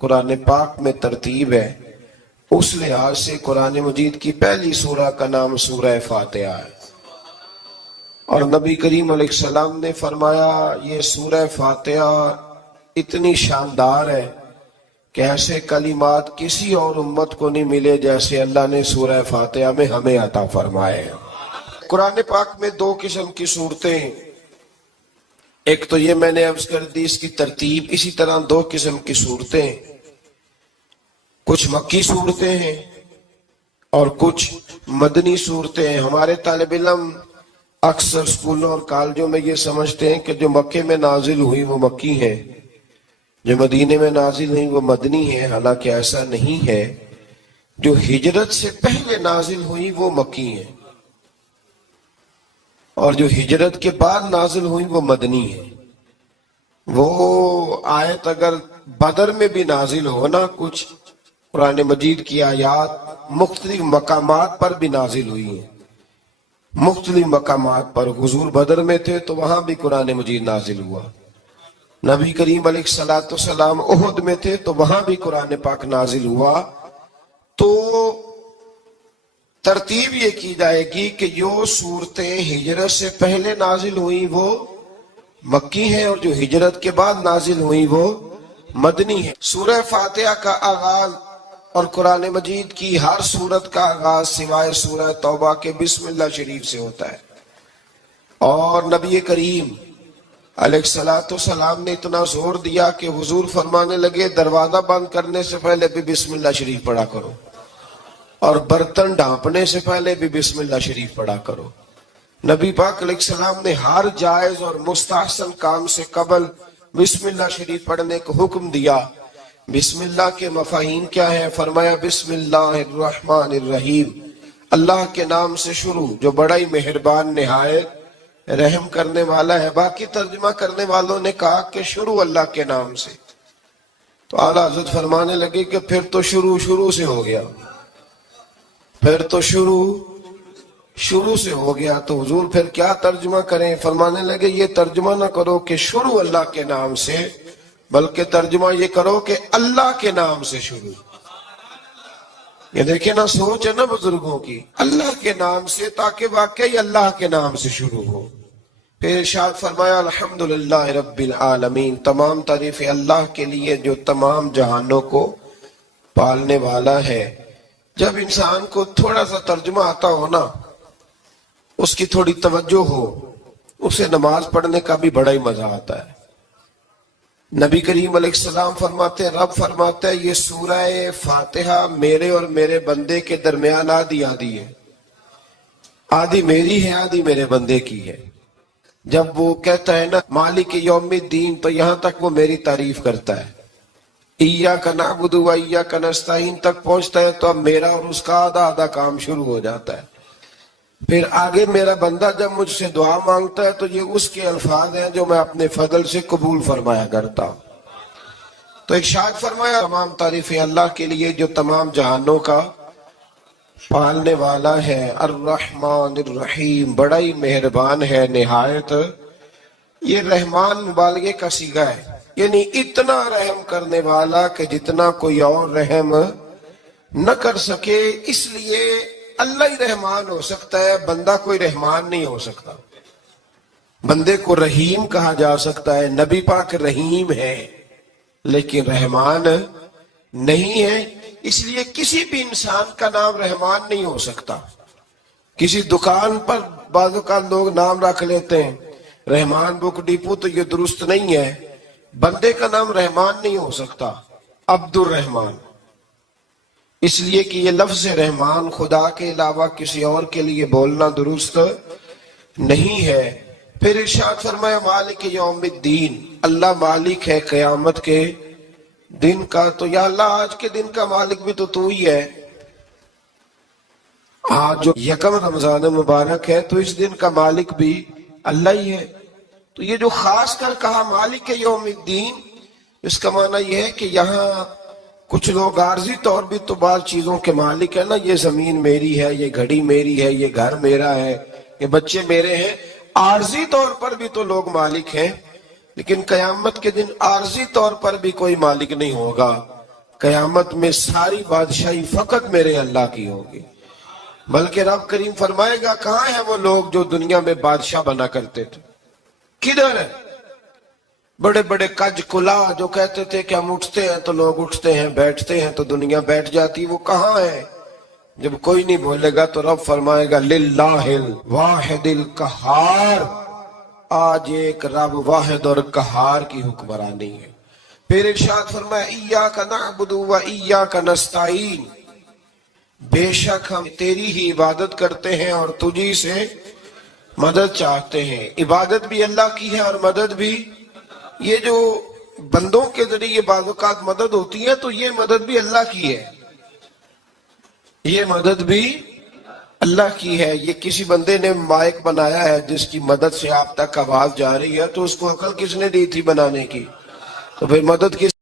قرآن پاک میں ترتیب ہے، اس لحاظ سے قرآن مجید کی پہلی سورہ کا نام سورہ فاتحہ ہے، اور نبی کریم علیہ السلام نے فرمایا یہ سورہ فاتحہ اتنی شاندار ہے کہ ایسے کلمات کسی اور امت کو نہیں ملے جیسے اللہ نے سورہ فاتحہ میں ہمیں عطا فرمائے ہیں۔ قرآن پاک میں دو قسم کی صورتیں ہیں، ایک تو یہ میں نے عرض کر دی اس کی ترتیب، اسی طرح دو قسم کی صورتیں، کچھ مکی صورتیں ہیں اور کچھ مدنی صورتیں ہیں۔ ہمارے طالب علم اکثر اسکولوں اور کالجوں میں یہ سمجھتے ہیں کہ جو مکے میں نازل ہوئی وہ مکی ہیں، جو مدینے میں نازل ہوئی وہ مدنی ہیں، حالانکہ ایسا نہیں ہے۔ جو ہجرت سے پہلے نازل ہوئی وہ مکی ہیں، اور جو ہجرت کے بعد نازل ہوئی وہ مدنی ہے۔ وہ آیت اگر بدر میں بھی نازل ہونا، کچھ قرآن مجید کی آیات مختلف مقامات پر بھی نازل ہوئی ہیں، مختلف مقامات پر۔ حضور بدر میں تھے تو وہاں بھی قرآن مجید نازل ہوا، نبی کریم علیہ السلام احد میں تھے تو وہاں بھی قرآن پاک نازل ہوا۔ تو ترتیب یہ کی جائے گی کہ جو صورتیں ہجرت سے پہلے نازل ہوئی وہ مکی ہیں، اور جو ہجرت کے بعد نازل ہوئی وہ مدنی ہیں۔ سورہ فاتحہ کا آغاز اور قرآن مجید کی ہر سورت کا آغاز سوائے سورہ توبہ کے بسم اللہ شریف سے ہوتا ہے، اور نبی کریم علیہ السلام نے اتنا زور دیا کہ حضور فرمانے لگے دروازہ بند کرنے سے پہلے بھی بسم اللہ شریف پڑھا کرو، اور برتن ڈھانپنے سے پہلے بھی بسم اللہ شریف پڑھا کرو۔ نبی پاک علیہ السلام نے ہر جائز اور مستحسن کام سے قبل بسم اللہ شریف پڑھنے کو حکم دیا۔ بسم اللہ کے مفاہیم کیا ہے؟ فرمایا بسم اللہ الرحمن الرحیم، اللہ کے نام سے شروع جو بڑا ہی مہربان نہایت رحم کرنے والا ہے۔ باقی ترجمہ کرنے والوں نے کہا کہ شروع اللہ کے نام سے، تو اعلیٰ حضرت فرمانے لگے کہ پھر تو شروع سے ہو گیا، پھر تو شروع سے ہو گیا، تو حضور پھر کیا ترجمہ کریں؟ فرمانے لگے یہ ترجمہ نہ کرو کہ شروع اللہ کے نام سے، بلکہ ترجمہ یہ کرو کہ اللہ کے نام سے شروع۔ یہ دیکھیں نا، سوچ ہے نا بزرگوں کی، اللہ کے نام سے، تاکہ واقعی اللہ کے نام سے شروع ہو۔ پھر ارشاد فرمایا الحمدللہ رب العالمین، تمام تعریف اللہ کے لیے جو تمام جہانوں کو پالنے والا ہے۔ جب انسان کو تھوڑا سا ترجمہ آتا ہو نا، اس کی تھوڑی توجہ ہو، اسے نماز پڑھنے کا بھی بڑا ہی مزہ آتا ہے۔ نبی کریم علیہ السلام فرماتے، رب فرماتا ہے یہ سورہ فاتحہ میرے اور میرے بندے کے درمیان آدھی آدھی ہے، آدھی میری ہے آدھی میرے بندے کی ہے۔ جب وہ کہتا ہے نا مالک یوم الدین، تو یہاں تک وہ میری تعریف کرتا ہے، ایاک نعبد و ایاک نستعین تک پہنچتا ہے تو اب میرا اور اس کا آدھا آدھا کام شروع ہو جاتا ہے۔ پھر آگے میرا بندہ جب مجھ سے دعا مانگتا ہے تو یہ اس کے الفاظ ہیں جو میں اپنے فضل سے قبول فرمایا کرتا ہوں۔ تو ارشاد فرمایا تمام تعریفیں اللہ کے لیے جو تمام جہانوں کا پالنے والا ہے، الرحمن الرحیم، بڑا ہی مہربان ہے نہایت۔ یہ رحمان مبالغے کا صیغہ ہے، یعنی اتنا رحم کرنے والا کہ جتنا کوئی اور رحم نہ کر سکے، اس لیے اللہ ہی رحمان ہو سکتا ہے، بندہ کوئی رحمان نہیں ہو سکتا۔ بندے کو رحیم کہا جا سکتا ہے، نبی پاک رحیم ہے لیکن رحمان نہیں ہے، اس لیے کسی بھی انسان کا نام رحمان نہیں ہو سکتا۔ کسی دکان پر بعض اوقات لوگ نام رکھ لیتے ہیں رحمان بک ڈپو، تو یہ درست نہیں ہے۔ بندے کا نام رحمان نہیں ہو سکتا، عبد الرحمان، اس لیے کہ یہ لفظ رحمان خدا کے علاوہ کسی اور کے لیے بولنا درست نہیں ہے۔ پھر ارشاد فرمایا مالک یوم الدین، اللہ مالک ہے قیامت کے دن کا۔ تو یا اللہ آج کے دن کا مالک بھی تو ہی ہے، آج جو یکم رمضان مبارک ہے تو اس دن کا مالک بھی اللہ ہی ہے۔ تو یہ جو خاص کر کہا مالک یوم الدین، اس کا معنی یہ ہے کہ یہاں کچھ لوگ عارضی طور بھی تو بعض چیزوں کے مالک ہیں نا، یہ زمین میری ہے، یہ گھڑی میری ہے، یہ گھر میرا ہے، یہ بچے میرے ہیں، عارضی طور پر بھی تو لوگ مالک ہیں، لیکن قیامت کے دن عارضی طور پر بھی کوئی مالک نہیں ہوگا۔ قیامت میں ساری بادشاہی فقط میرے اللہ کی ہوگی. بلکہ رب کریم فرمائے گا کہاں ہیں وہ لوگ جو دنیا میں بادشاہ بنا کرتے تھے؟ کدھر ہے؟ بڑے بڑے کج کلا جو کہتے تھے کہ ہم اٹھتے ہیں تو لوگ اٹھتے ہیں، بیٹھتے ہیں تو دنیا بیٹھ جاتی، وہ کہاں ہے؟ جب کوئی نہیں بولے گا تو رب فرمائے گا للہ الواحد القہار، آج ایک رب واحد اور قہار کی حکمرانی ہے. پھر ارشاد فرمایا ایاک نعبد و ایاک نستعین، بے شک ہم تیری ہی عبادت کرتے ہیں اور تجھی سے مدد چاہتے ہیں. عبادت بھی اللہ کی ہے اور مدد بھی. یہ جو بندوں کے ذریعے بعض اوقات مدد ہوتی ہے تو یہ مدد بھی اللہ کی ہے، یہ مدد بھی اللہ کی ہے. یہ کسی بندے نے مائک بنایا ہے جس کی مدد سے آپ تک آواز جا رہی ہے، تو اس کو عقل کس نے دی تھی بنانے کی؟ تو پھر مدد کس